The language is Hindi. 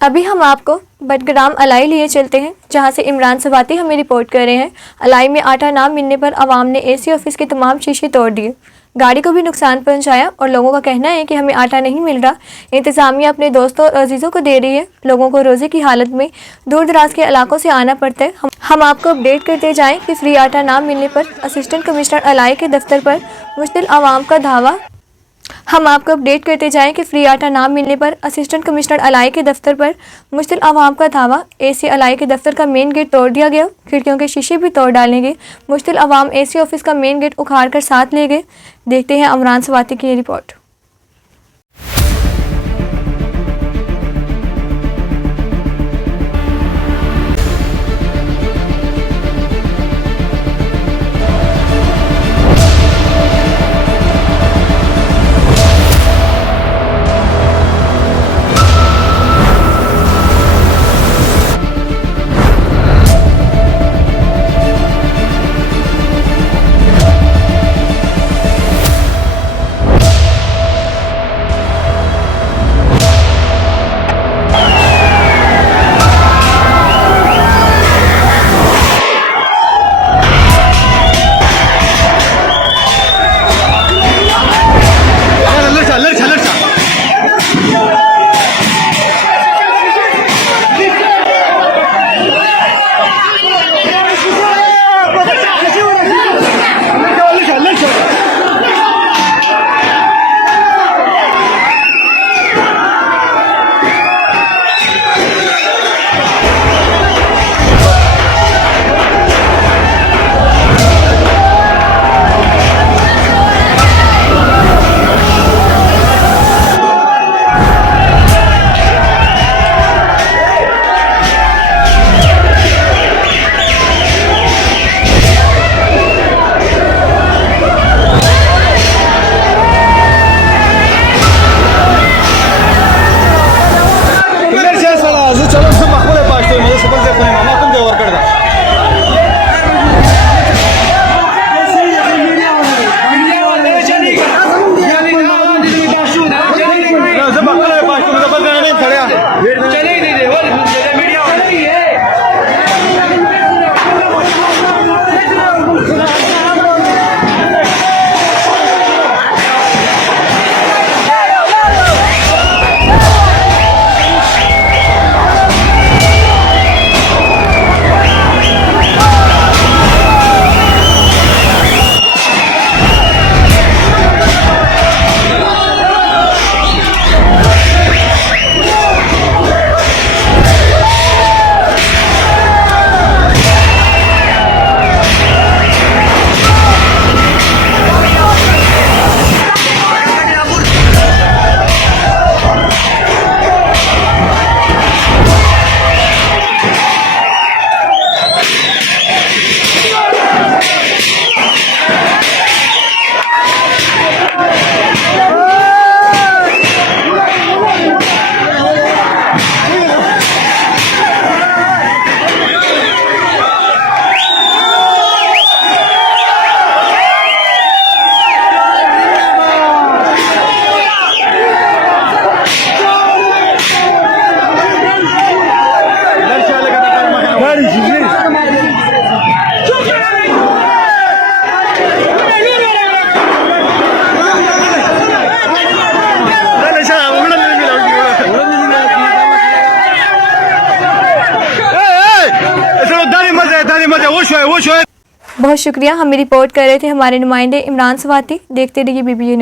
अभी हम आपको बटग्राम अलाई लिए चलते हैं, जहां से इमरान सवाती हमें रिपोर्ट कर रहे हैं। अलाई में आटा ना मिलने पर आवाम ने एसी ऑफिस के तमाम शीशे तोड़ दिए, गाड़ी को भी नुकसान पहुंचाया और लोगों का कहना है कि हमें आटा नहीं मिल रहा। इंतज़ामिया अपने दोस्तों और अजीज़ों को दे रही है। लोगों को रोज़े की हालत में दूर दराज के इलाकों से आना पड़ता है। हम आपको अपडेट करते जाएँ कि फ्री आटा ना मिलने पर असिस्टेंट कमिश्नर अलाई के दफ्तर पर मुश्तिल आवाम का धावा। हम आपको अपडेट करते जाएं कि फ्री आटा ना मिलने पर असिस्टेंट कमिश्नर अलाई के दफ्तर पर मुश्तिल आवाम का धावा। एसी अलाई के दफ्तर का मेन गेट तोड़ दिया गया, खिड़कियों के शीशे भी तोड़ डाले गए। मुश्तिल आवाम एसी ऑफिस का मेन गेट उखाड़ कर साथ ले गए। देखते हैं इमरान सवाती की ये रिपोर्ट। बहुत शुक्रिया। हमें रिपोर्ट कर रहे थे हमारे नुमाइंदे इमरान सवाती। देखते रहिए BBU न्यूज़।